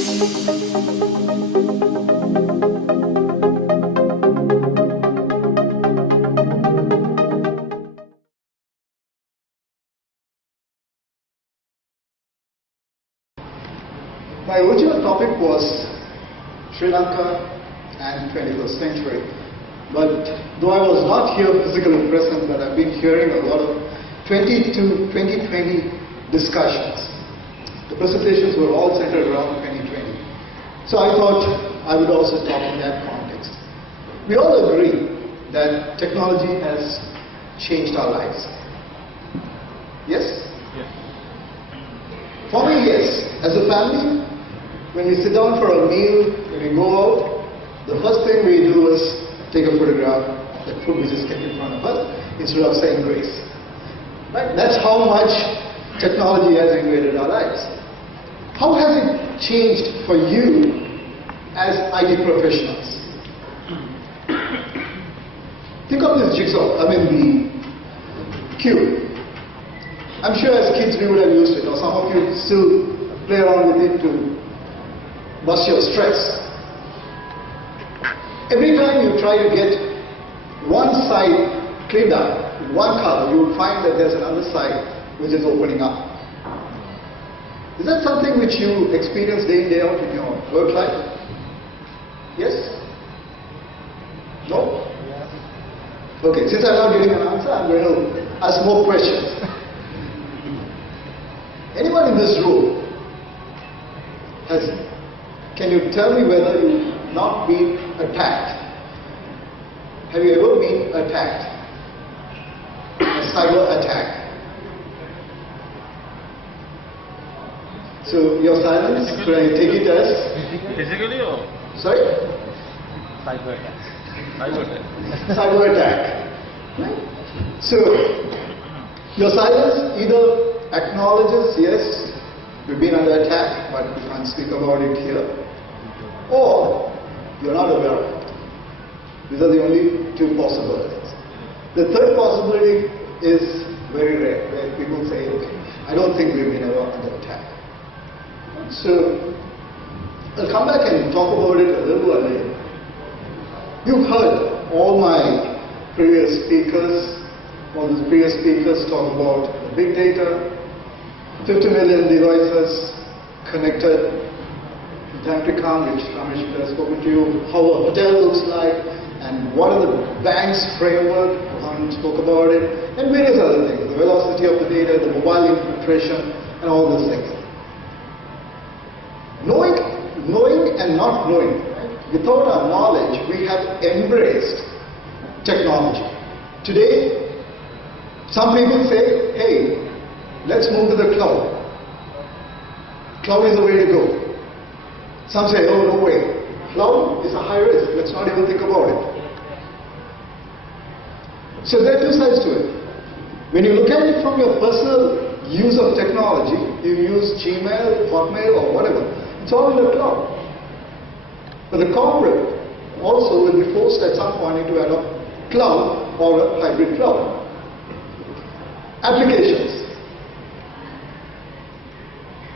My original topic was Sri Lanka and 21st century, but though I was not here physically present, but I've been hearing a lot of 2020 discussions. The presentations were all centered around 2020. So I thought I would also talk in that context. We all agree that technology has changed our lives. Yes? Yes. For me, yes. As a family, when we sit down for a meal, when we go out, the first thing we do is take a photograph of the food which is kept in front of us instead of saying grace. Right? That's how much technology has invaded our lives. How has it changed for you as IT professionals? Think of this jigsaw, the cube. I'm sure as kids we would have used it, or some of you still play around with it to bust your stress. Every time you try to get one side cleaned up, one color, you will find that there's another side which is opening up. Is that something which you experience day in, day out in your work life? Yes? No? Okay, since I'm not getting an answer, I'm going to ask more questions. Anyone in this room can you tell me whether you've not been attacked? Have you ever been attacked? A cyber attack. So your silence, could I take it as? Physically or? Sorry? Cyber attack. Cyber attack. Cyber attack. Right? So your silence either acknowledges, yes, you've been under attack, but you can't speak about it here, or you're not aware of it. These are the only two possibilities. The third possibility is very rare, where people say, okay, I don't think we've been ever under attack. So I'll come back and talk about it a little earlier. You've heard all my previous speakers, talk about big data, 50 million devices connected. The time to come, which Ramesh has spoken to you, how a hotel looks like, and what are the bank's framework, Mohan spoke about it, and various other things, the velocity of the data, the mobile infiltration, and all those things. Knowing and not knowing, right? Without our knowledge, we have embraced technology. Today, some people say, hey, let's move to the cloud. Cloud is the way to go. Some say, oh, no way. Cloud is a high risk. Let's not even think about it. So there are two sides to it. When you look at it from your personal use of technology, you use Gmail, Hotmail, or whatever. It's all in the cloud. But the corporate also will be forced at some point to adopt cloud or a hybrid cloud. Applications.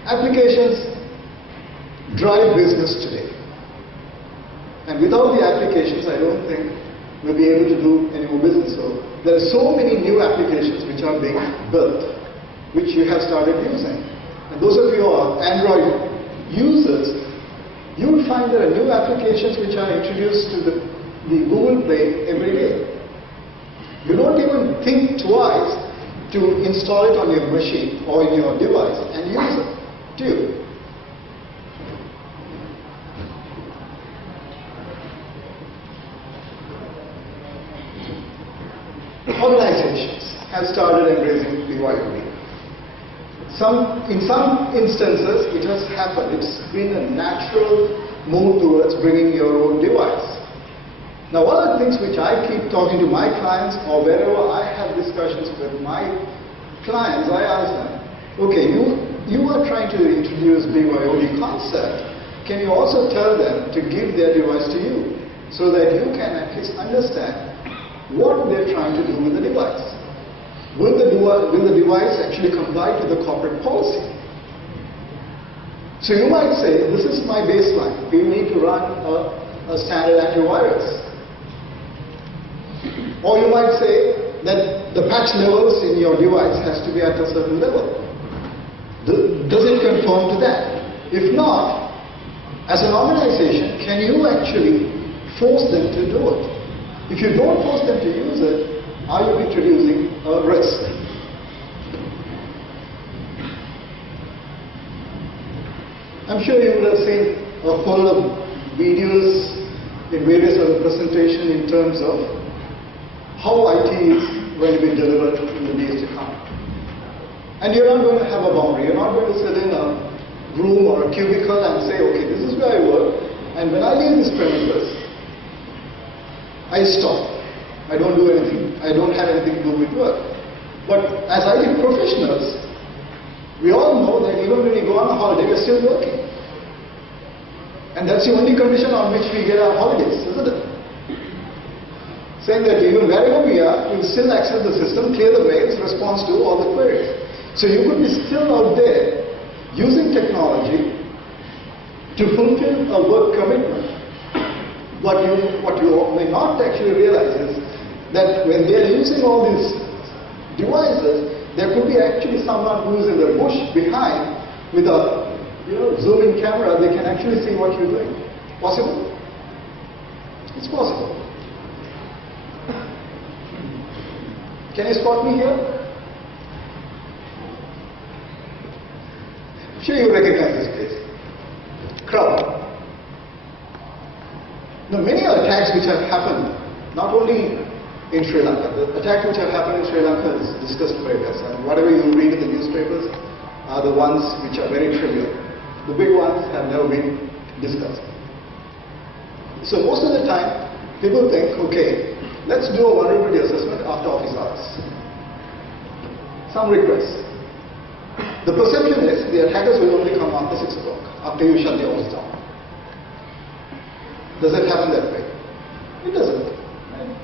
Applications drive business today. And without the applications, I don't think we'll be able to do any more business. So there are so many new applications which are being built, which you have started using. And those of you who are Android users, you will find there are new applications which are introduced to the Google Play every day. You don't even think twice to install it on your machine or in your device and use it, do you? Organizations have started embracing BYOD. In some instances, it has happened. It's been a natural move towards bringing your own device. Now, one of the things which I keep talking to my clients, or wherever I have discussions with my clients, I ask them, okay, you are trying to introduce BYOD concept. Can you also tell them to give their device to you so that you can at least understand what they're trying to do with the device? Will the device actually comply to the corporate policy? So you might say, this is my baseline. You need to run a standard antivirus. Or you might say that the patch levels in your device has to be at a certain level. Does it conform to that? If not, as an organization, can you actually force them to do it? If you don't force them to use it, are you introducing a risk? I'm sure you would have seen a full of videos in various other presentations in terms of how IT is going to be delivered in the days to come. And you're not going to have a boundary. You're not going to sit in a room or a cubicle and say, okay, this is where I work, and when I leave this premises, I stop. I don't do anything. I don't have anything to do with work. But as IT professionals, we all know that even when we go on a holiday, we're still working. And that's the only condition on which we get our holidays, isn't it? Saying that even wherever we are, we'll still access the system, clear the mails, respond to all the queries. So you could be still out there using technology to fulfill a work commitment. What you may not actually realize is that when they are using all these devices, there could be actually someone who's in the bush behind with a zoom-in camera. They can actually see what you're doing. Possible? It's possible. Can you spot me here? I'm sure you recognize this place. Crowd. Now, many attacks which have happened, not only in Sri Lanka. The attacks which have happened in Sri Lanka is discussed by us, and whatever you read in the newspapers are the ones which are very trivial. The big ones have never been discussed. So most of the time, people think, okay, let's do a vulnerability assessment after office hours. Some requests. The perception is the attackers will only come after 6 o'clock, after you shut the office down. Does it happen that way? It doesn't.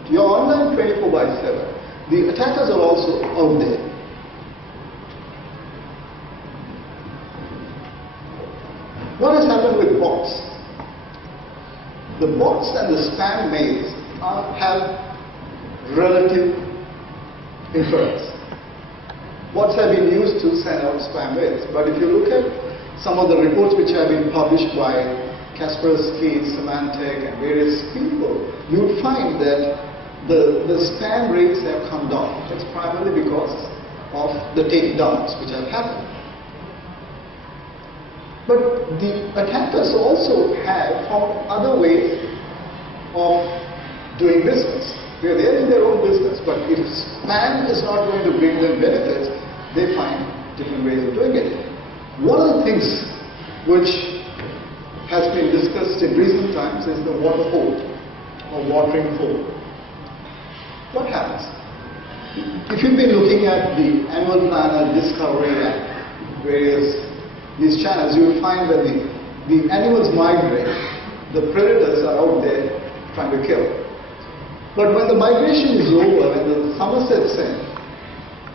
You're online 24/7. The attackers are also out there. What has happened with bots? The bots and the spam mails have relative influence. Bots have been used to send out spam mails, but if you look at some of the reports which have been published by Kaspersky, Symantec, and various people, you would find that the spam rates have come down. It's primarily because of the takedowns which have happened. But the attackers also have found other ways of doing business. They're in their own business, but if spam is not going to bring them benefits, they find different ways of doing it. One of the things which has been discussed in recent times is the water hole or watering hole. What happens? If you've been looking at the Animal Planet, Discovery, and various these channels, you will find that the animals migrate. The predators are out there trying to kill. But when the migration is over, when the summer sets in,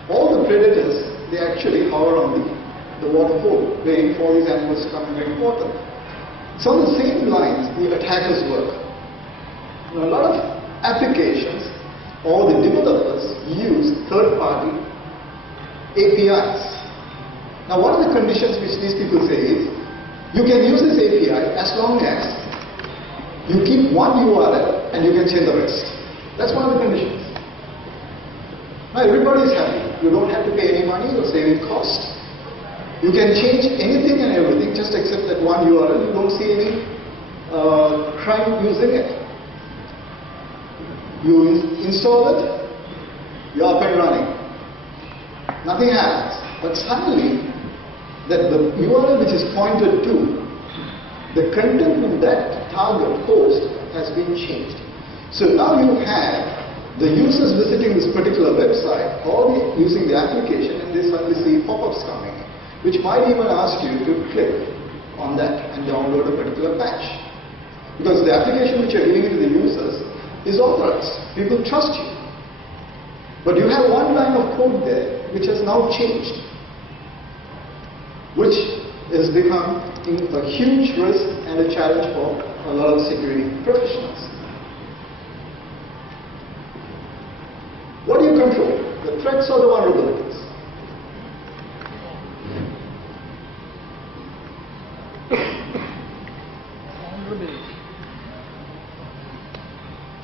all the predators, they actually hover on the water hole, waiting for these animals to come and drink water. So on the same lines, the attackers work. Now, a lot of applications or the developers use third-party APIs. Now, one of the conditions which these people say is, you can use this API as long as you keep one URL and you can change the rest. That's one of the conditions. Now, everybody is happy. You don't have to pay any money, you're saving cost. You can change anything and everything just except that one URL. You don't see any crime using it. You install it, you're up and running. Nothing happens. But suddenly, that the URL which is pointed to, the content in that target post has been changed. So now you have the users visiting this particular website or using the application, and they suddenly see pop-ups coming in, which might even ask you to click on that and download a particular patch. Because the application which you're giving to the users is authorized. People trust you. But you have one line of code there which has now changed, which is becoming a huge risk and a challenge for a lot of security professionals. What do you control? The threats or the vulnerabilities?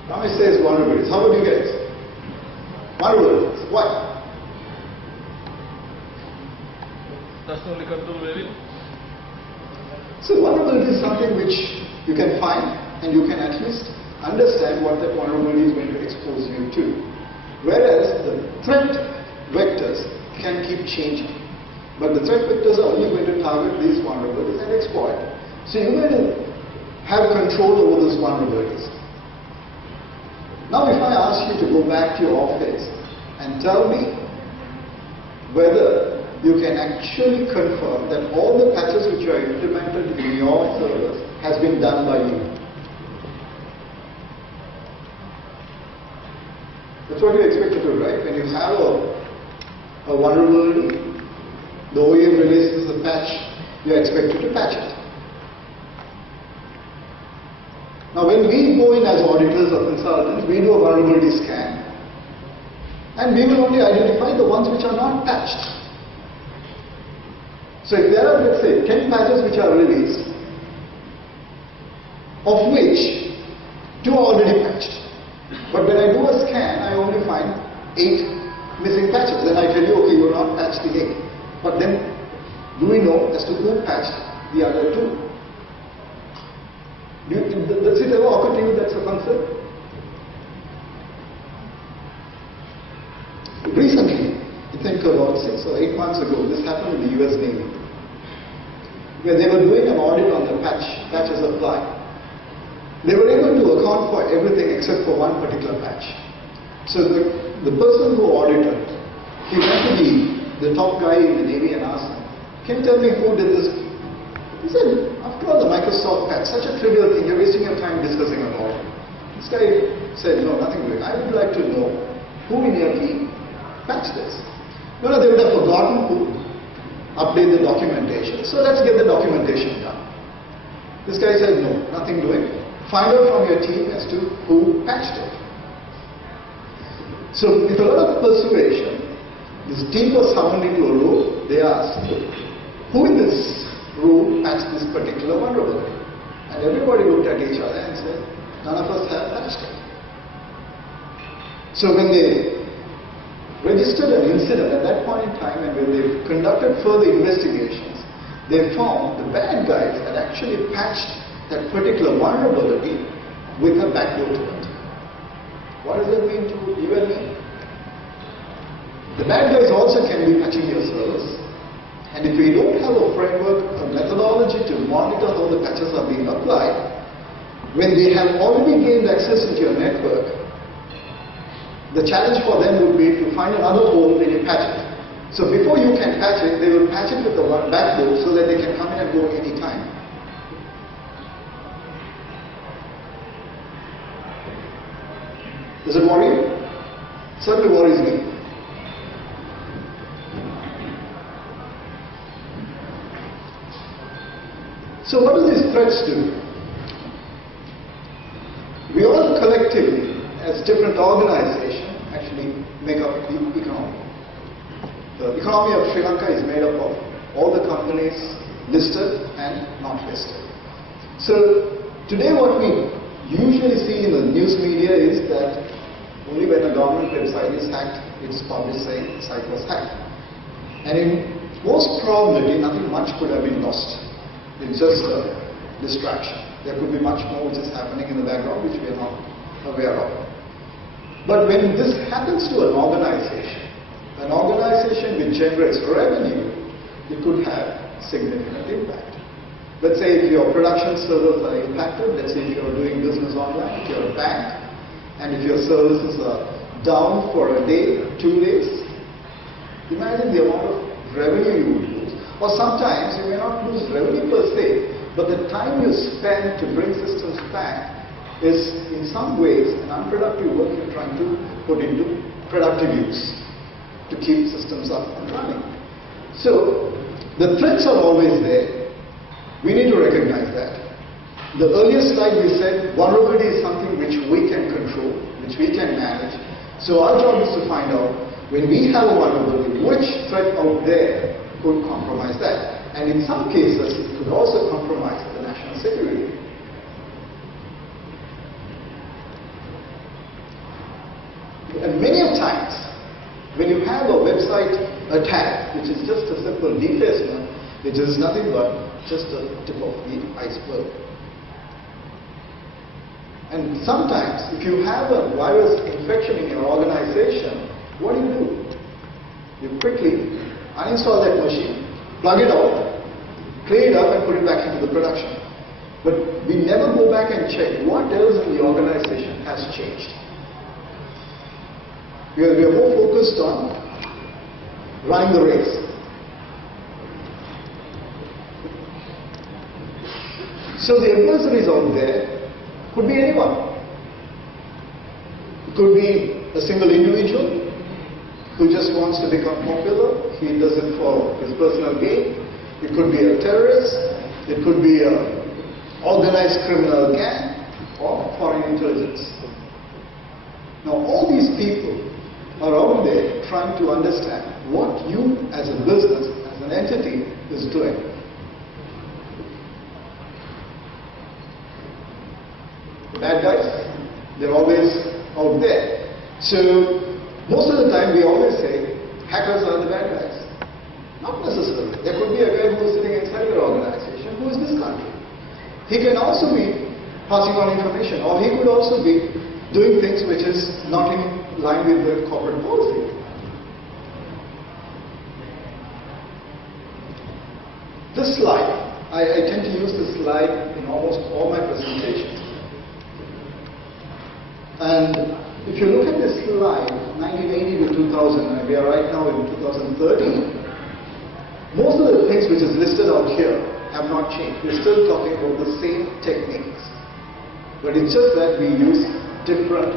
Ramesh says vulnerabilities. How would you get it? Vulnerabilities. Why? That's only control variable. So vulnerability is something which you can find and you can at least understand what that vulnerability is going to expose you to. Whereas the threat vectors can keep changing. But the threat vectors are only going to target these vulnerabilities and exploit. So you're going to have control over those vulnerabilities. Now if I ask you to go back to your office and tell me whether you can actually confirm that all the patches which are implemented in your servers has been done by you. That's what you expect to do, right? When you have a vulnerability, the OEM releases a patch, you are expected to patch it. Now when we go in as auditors or consultants, we do a vulnerability scan and we will only identify the ones which are not patched. So if there are, let's say, 10 patches which are released, of which 2 are already patched. But when I do a scan, I only find 8 missing patches. Then I tell you, okay, you have not patched the 8. But then, do we know as to who patched the other 2? Does it ever occur to you that's a concern? Recently, I think about 6 or 8 months ago, this happened in the US Navy, where they were doing an audit on the patches applied. They were able to account for everything except for one particular patch. So the person who audited, he went to the top guy in the Navy and asked him, can you tell me who did this? He said, after all, the Microsoft patch, such a trivial thing, you're wasting your time discussing about it. This guy said, no, nothing doing. I would like to know who in your team patched this. No, they would have forgotten who update the documentation. So let's get the documentation done. This guy said, no, nothing doing. Find out from your team as to who patched it. So with a lot of persuasion, this team was summoned into a room. They asked, who in this room patched this particular vulnerability? And everybody looked at each other and said, none of us have patched it. So when they registered an incident at that point in time, and when they conducted further investigations, they found the bad guys had actually patched that particular vulnerability with a backdoor to it. What does that mean to you and me? The bad guys also can be patching your servers, and if we don't have a framework, a methodology to monitor how the patches are being applied, when they have already gained access into your network, the challenge for them would be to find another hole when you patch it. So before you can patch it, they will patch it with the backdoor so that they can come in and go anytime. Does it worry you? It certainly worries me. So what do these threats do? We all collectively, as different organizations, actually make up the economy. The economy of Sri Lanka is made up of all the companies listed and not listed. So today what we usually see in the news media is that only when a government website is hacked, it's published saying the site was hacked. And in most probability, nothing much could have been lost. It's just a distraction. There could be much more which is happening in the background which we are not aware of. But when this happens to an organization which generates revenue, it could have significant impact. Let's say if your production servers are impacted, let's say if you're doing business online, if you're a bank, and if your services are down for a day, 2 days, imagine the amount of revenue you would lose. Or sometimes you may not lose revenue per se, but the time you spend to bring systems back is in some ways an unproductive work you're trying to put into productive use to keep systems up and running. So The threats are always there. We need to recognize that. The earlier slide we said vulnerability is something which we can control, which we can manage. So our job is to find out when we have a vulnerability, which threat out there could compromise that. And in some cases, it could also compromise the national security. And many of times, when you have a website attack, which is just a simple defacement, which is nothing but just a tip of the iceberg. And sometimes, if you have a virus infection in your organization, what do? You quickly uninstall that machine, plug it out, clean it up and put it back into the production. But we never go back and check what else in the organization has changed. We are more focused on running the race. So the adversaries out there could be anyone. It could be a single individual who just wants to become popular. He does it for his personal gain. It could be a terrorist. It could be an organized criminal gang or foreign intelligence. Now all these people are out there trying to understand what you as a business, as an entity is doing. Bad guys, they're always out there. So most of the time we always say hackers are the bad guys. Not necessarily. There could be a guy who is sitting inside your organization who is this country. He can also be passing on information, or he could also be doing things which is not in line with the corporate policy. This slide, I tend to use this slide in almost all my presentations. And if you look at this slide, 1980 to 2000, and we are right now in 2013, most of the things which is listed out here have not changed. We're still talking about the same techniques. But it's just that we use different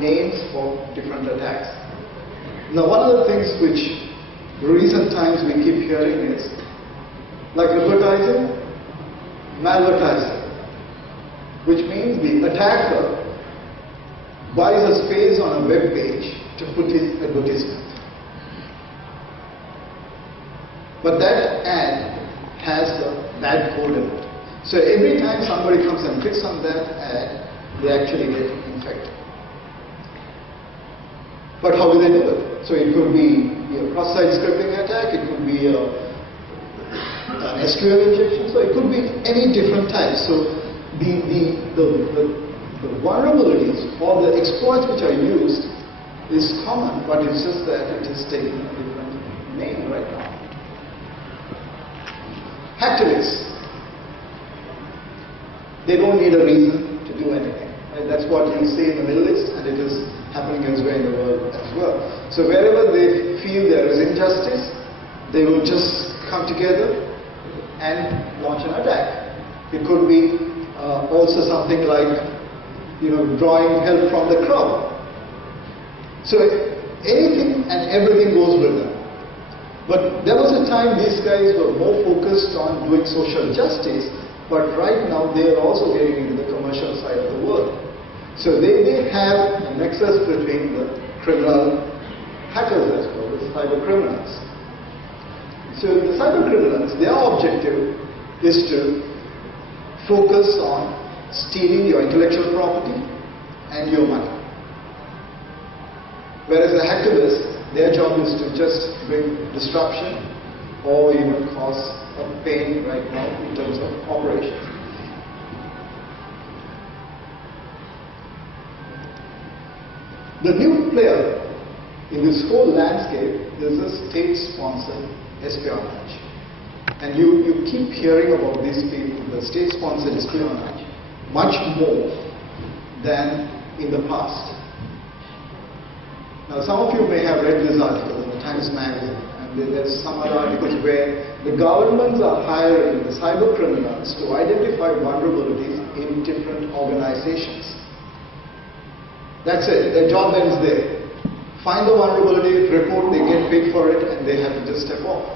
names for different attacks. Now one of the things which recent times we keep hearing is like advertising, malvertising, which means the attacker buys a space on a web page to put his advertisement. But that ad has a bad code in it. So every time somebody comes and clicks on that ad, they actually get infected. But how do they do it? So it could be a cross-site scripting attack, it could be an SQL injection, so it could be any different type. So the vulnerabilities or the exploits which are used is common, but it's just that it is taking a different name right now. Hacktivists. They don't need a reason to do anything. Right? That's what you see in the Middle East, and it is happening elsewhere in the world as well. So wherever they feel there is injustice, they will just come together and launch an attack. It could be also something like, drawing help from the crowd. So anything and everything goes with them. But there was a time these guys were more focused on doing social justice, but right now they are also getting into the commercial side of the world. So they have a nexus between the criminal hackers as well, the cyber criminals. So the cyber criminals, their objective is to focus on stealing your intellectual property and your money. Whereas the hacktivists, their job is to just bring disruption or even cause a pain right now in terms of operations. The new player in this whole landscape is a state-sponsored espionage. And you keep hearing about these people, the state-sponsored espionage, much more than in the past. Now some of you may have read this article in the Times Magazine, and there's some other articles where the governments are hiring the cyber criminals to identify vulnerabilities in different organizations. That's it, their job ends there. Find the vulnerability, report, they get paid for it, and they have to just step off.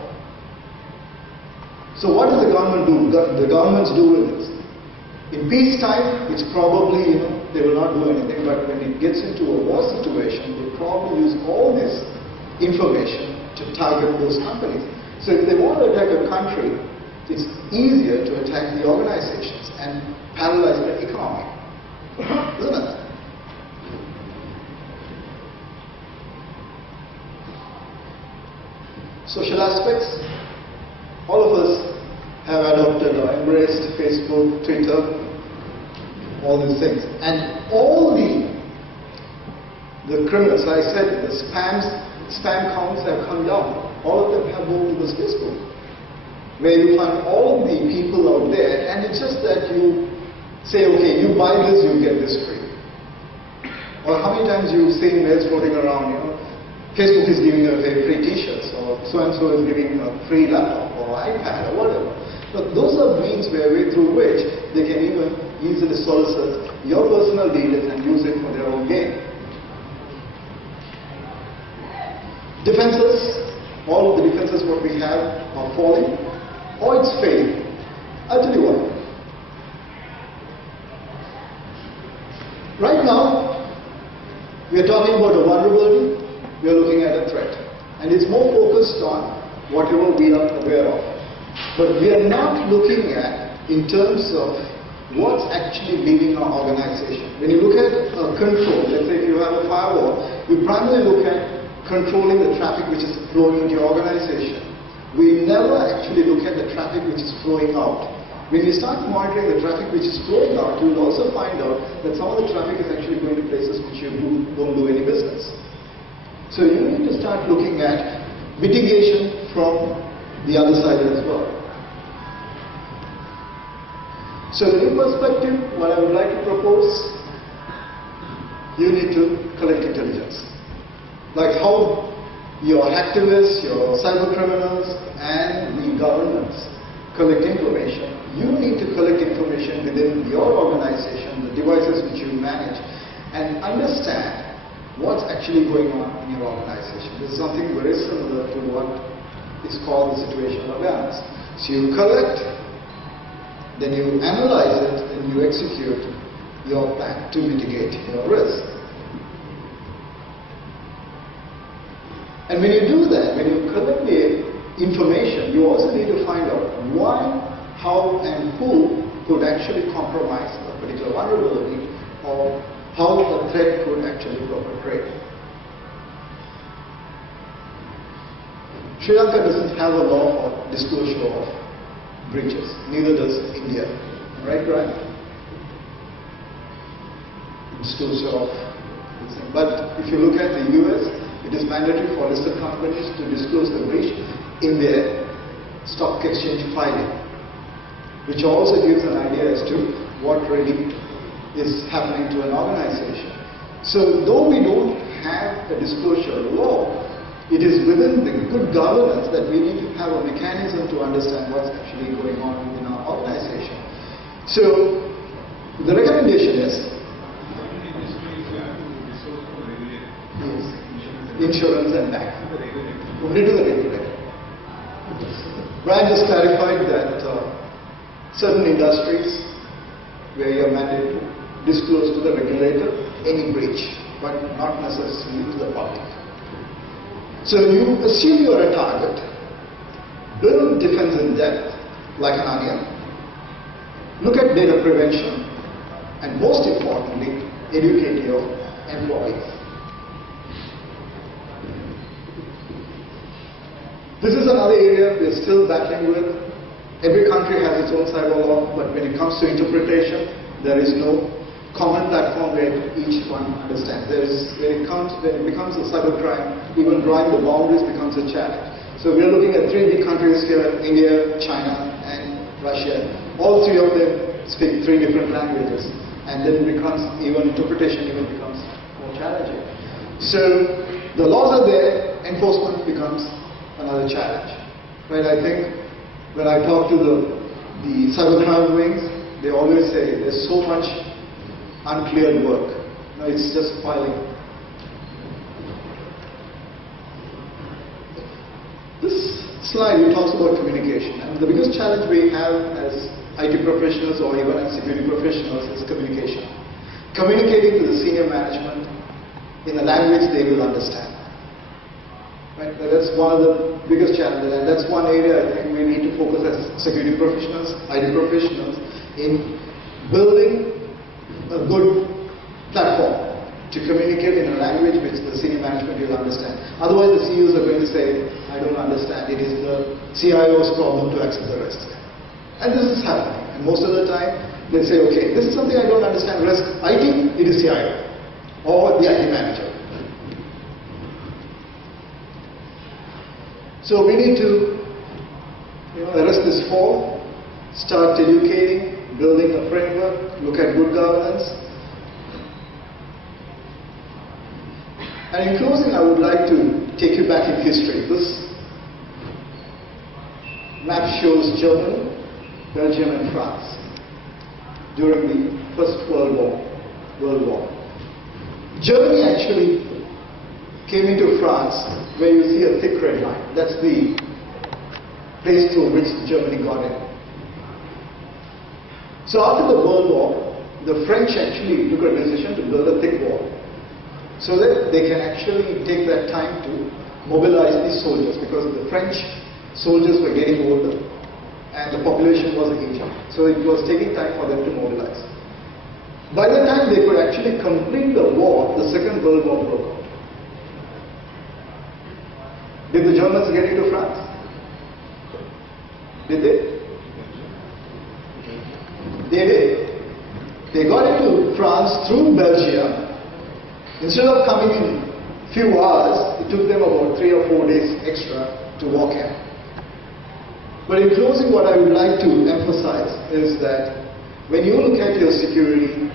So what does the government do? The governments do with this. In peacetime, it's probably, they will not do anything, but when it gets into a war situation, they probably use all this information to target those companies. So if they want to attack a country, it's easier to attack the organizations and paralyze the economy. Isn't it? Social aspects. All of us have adopted or embraced Facebook, Twitter, all these things. And all the criminals, I said the spam counts have come down. All of them have moved to this Facebook, where you find all the people out there, and it's just that you say, okay, you buy this, you get this free. Or how many times you've seen mails floating around, Facebook is giving away free t-shirts, or so-and-so is giving a free laptop, or iPad, or whatever. But those are means through which they can even easily solicit your personal details and use it for their own gain. Defenses, all of the defenses what we have are falling, or it's failing. I'll tell you what. Right now, we are talking about a vulnerability, we are looking at a threat. And it's more focused on whatever we are aware of. But we are not looking at in terms of what's actually leaving our organization. When you look at control, let's say if you have a firewall, you primarily look at controlling the traffic which is flowing into your organization. We never actually look at the traffic which is flowing out. When you start monitoring the traffic which is flowing out, you will also find out that some of the traffic is actually going to places which you don't do any business. So you need to start looking at mitigation from the other side as well. So the new perspective, what I would like to propose, you need to collect intelligence. Like how your activists, your cyber criminals, and the governments collect information. You need to collect information within your organization, the devices which you manage, and understand what's actually going on in your organization. This is something very similar to what is called the situational awareness. So you collect, then you analyze it, and you execute your plan to mitigate your risk. And when you do that, when you collect the information, you also need to find out why, how, and who could actually compromise a particular vulnerability, or how a threat could actually perpetrate. Sri Lanka doesn't have a law for disclosure of breaches. Neither does India. Right, Brian? Disclosure of this thing. But if you look at the US, it is mandatory for listed companies to disclose the breach in their stock exchange filing, which also gives an idea as to what really is happening to an organization. So though we don't have a disclosure law, it is within the good governance that we need to have a mechanism to understand what's actually going on within our organization. So the recommendation is insurance and bank. Only to the regulator. Brian just clarified that certain industries where you are mandated to disclose to the regulator any breach, but not necessarily to the public. So you assume you are a target, build defense in depth like an onion, look at data prevention, and most importantly, educate your employees. This is another area we are still battling with. Every country has its own cyber law, but when it comes to interpretation, there is no common platform where each one understands. When it becomes a cyber crime, even drawing the boundaries becomes a challenge. So we are looking at three big countries here: India, China, and Russia. All three of them speak three different languages, and then interpretation becomes more challenging. So the laws are there, enforcement becomes another challenge. Right? I think when I talk to the cybercrime wings, they always say there's so much uncleared work. No, it's just piling. This slide, it talks about communication. And the biggest challenge we have as IT professionals or even as security professionals is communication. Communicating to the senior management in a language they will understand. Right? That's one of the biggest challenges, and that's one area I think we need to focus as security professionals, IT professionals, in building a good platform to communicate in a language which the senior management will understand. Otherwise, the CEOs are going to say, I don't understand, it is the CIO's problem to accept the risk. And this is happening. And most of the time, they say, okay, this is something I don't understand, risk. IT, it is CIO or the IT manager. So we need to arrest this fall, start educating, building a framework, look at good governance. And in closing, I would like to take you back in history. This map shows Germany, Belgium and France during the First World War. Germany actually came into France where you see a thick red line. That's the place through which Germany got in. So after the World War, the French actually took a decision to build a thick wall, so that they can actually take that time to mobilize the soldiers, because the French soldiers were getting older and the population was aging. So it was taking time for them to mobilize. By the time they could actually complete the war, the Second World War broke out. Did the Germans get into France? Did they? They did. They got into France through Belgium. Instead of coming in few hours, it took them about 3 or 4 days extra to walk in. But in closing, what I would like to emphasize is that when you look at your security,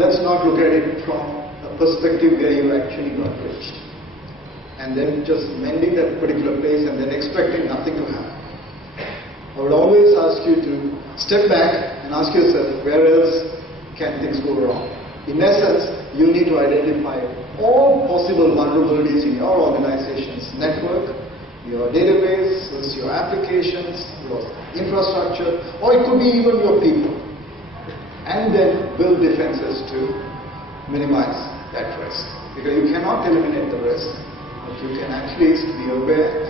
let's not look at it from a perspective where you actually got breached and then just mending that particular place and then expecting nothing to happen. I would always ask you to step back and ask yourself, where else can things go wrong? In essence, you need to identify all possible vulnerabilities in your organization's network, your database, your applications, your infrastructure, or it could be even your people. And then build defenses to minimize that risk. Because you cannot eliminate the risk, but you can at least be aware